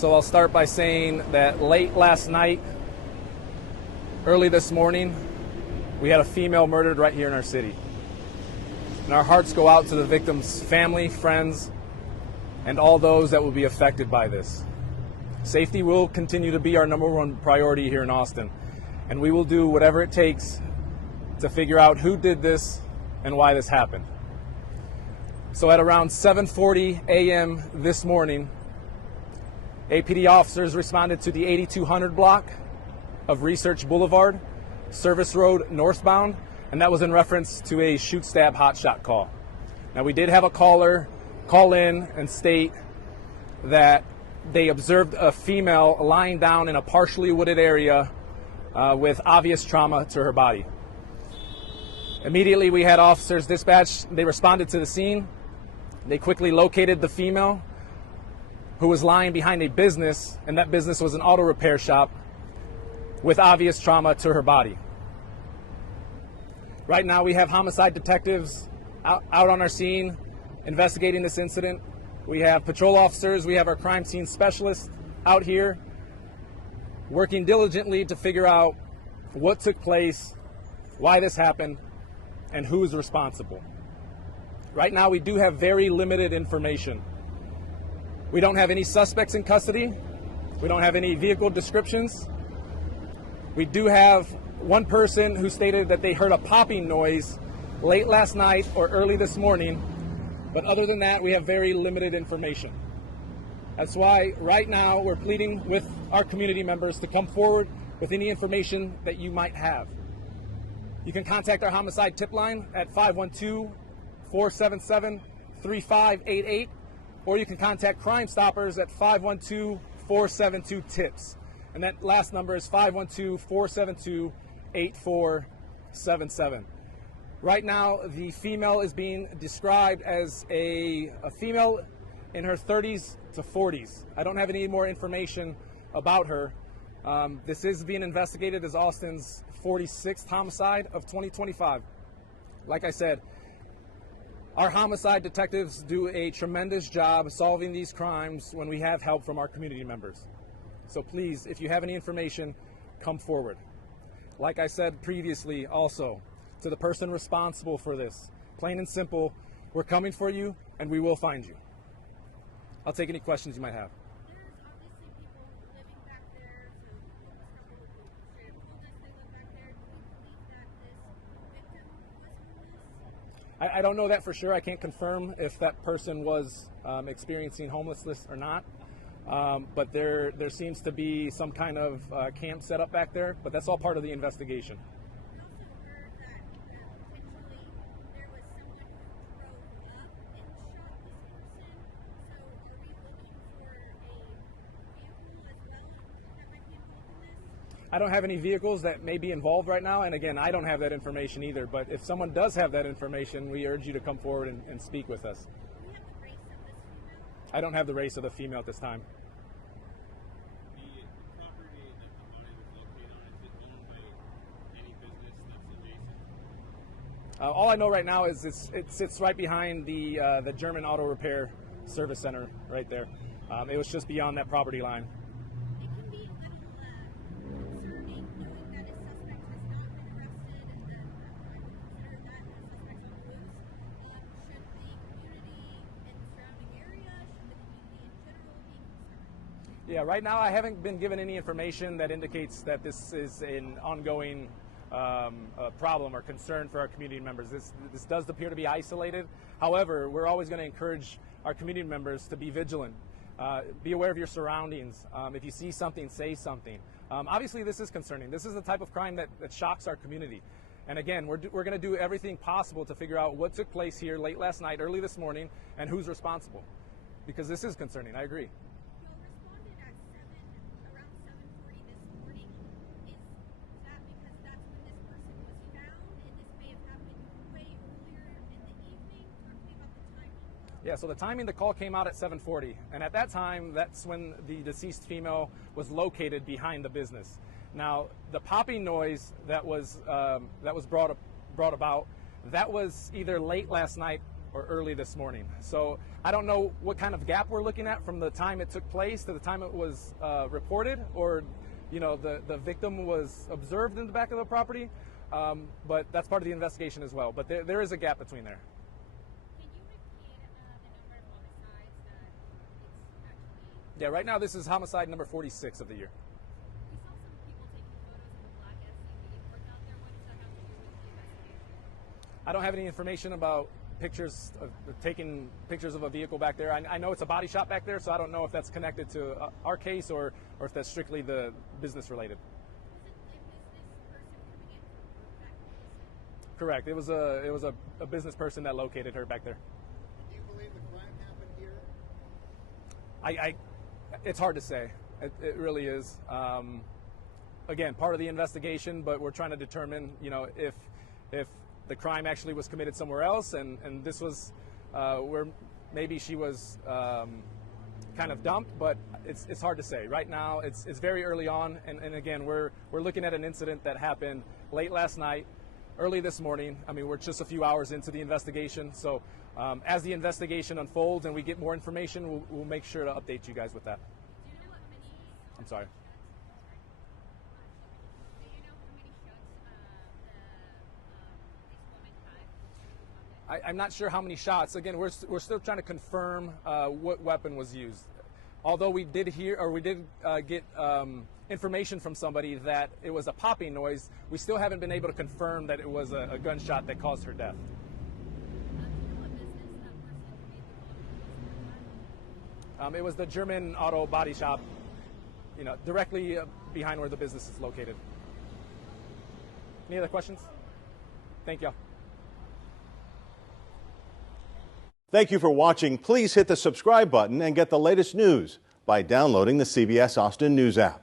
So I'll start by saying that late last night, early this morning, we had a female murdered right here in our city. And our hearts go out to the victim's family, friends, and all those that will be affected by this. Safety will continue to be our number one priority here in Austin, and we will do whatever it takes to figure out who did this and why this happened. So at around 7:40 a.m. this morning, APD officers responded to the 8200 block of Research Boulevard, Service Road northbound, and that was in reference to a shoot stab hotshot call. Now we did have a caller call in and state that they observed a female lying down in a partially wooded area with obvious trauma to her body. Immediately we had officers dispatched. They responded to the scene. They quickly located the female who was lying behind a business, and that business was an auto repair shop with obvious trauma to her body. Right now we have homicide detectives out on our scene investigating this incident. We have patrol officers, we have our crime scene specialists out here working diligently to figure out what took place, why this happened, and who is responsible. Right now we do have very limited information. We don't have any suspects in custody. We don't have any vehicle descriptions. We do have one person who stated that they heard a popping noise late last night or early this morning, but other than that, we have very limited information. That's why right now we're pleading with our community members to come forward with any information that you might have. You can contact our homicide tip line at 512-477-3588, or you can contact Crime Stoppers at 512-472-TIPS. And that last number is 512-472-8477. Right now, the female is being described as a female in her 30s to 40s. I don't have any more information about her. This is being investigated as Austin's 46th homicide of 2025. Like I said, our homicide detectives do a tremendous job solving these crimes when we have help from our community members. So please, if you have any information, come forward. Like I said previously also, to the person responsible for this, plain and simple, we're coming for you and we will find you. I'll take any questions you might have. I don't know that for sure. I can't confirm if that person was experiencing homelessness or not. But there seems to be some kind of camp set up back there, but that's all part of the investigation. I don't have any vehicles that may be involved right now, and again, I don't have that information either, but if someone does have that information, we urge you to come forward and speak with us. I don't have the race of the female at this time. All I know right now is it sits right behind the German auto repair service center right there. It was just beyond that property line. Yeah, right now I haven't been given any information that indicates that this is an ongoing problem or concern for our community members. This does appear to be isolated. However, we're always going to encourage our community members to be vigilant. Be aware of your surroundings. If you see something, say something. Obviously, this is concerning. This is the type of crime that shocks our community. And again, we're going to do everything possible to figure out what took place here late last night, early this morning, and who's responsible. Because this is concerning. I agree. Yeah, so the timing, the call came out at 7:40, and at that time, that's when the deceased female was located behind the business. Now, the popping noise that was brought about, that was either late last night or early this morning. So I don't know what kind of gap we're looking at from the time it took place to the time it was reported, or the victim was observed in the back of the property. But that's part of the investigation as well. But there is a gap between there. Can you repeat the number of homicides that it's actually? Yeah, right now this is homicide number 46 of the year. We saw some people taking photos of the black SUV parked out there. What does that have to do with the investigation? I don't have any information about pictures of taking pictures of a vehicle back there. I know it's a body shop back there, so I don't know if that's connected to our case or if that's strictly the business related. Correct. It was a business person that located her back there. Do you believe the crime happened here? It's hard to say. It really is. Again, part of the investigation, but we're trying to determine, if the crime actually was committed somewhere else, and this was where maybe she was kind of dumped. But it's hard to say. Right now, it's very early on, and again, we're looking at an incident that happened late last night. Early this morning. I mean, we're just a few hours into the investigation. So as the investigation unfolds and we get more information, we'll make sure to update you guys with that. Do you know how many? I'm sorry. Do you know how many shots this woman had? I'm not sure how many shots. Again, we're still trying to confirm what weapon was used. Although we did get information from somebody that it was a popping noise, we still haven't been able to confirm that it was a gunshot that caused her death. Do you know what business that person made the phone? It was the German auto body shop, directly behind where the business is located. Any other questions? Thank you. Thank you for watching. Please hit the subscribe button and get the latest news by downloading the CBS Austin News app.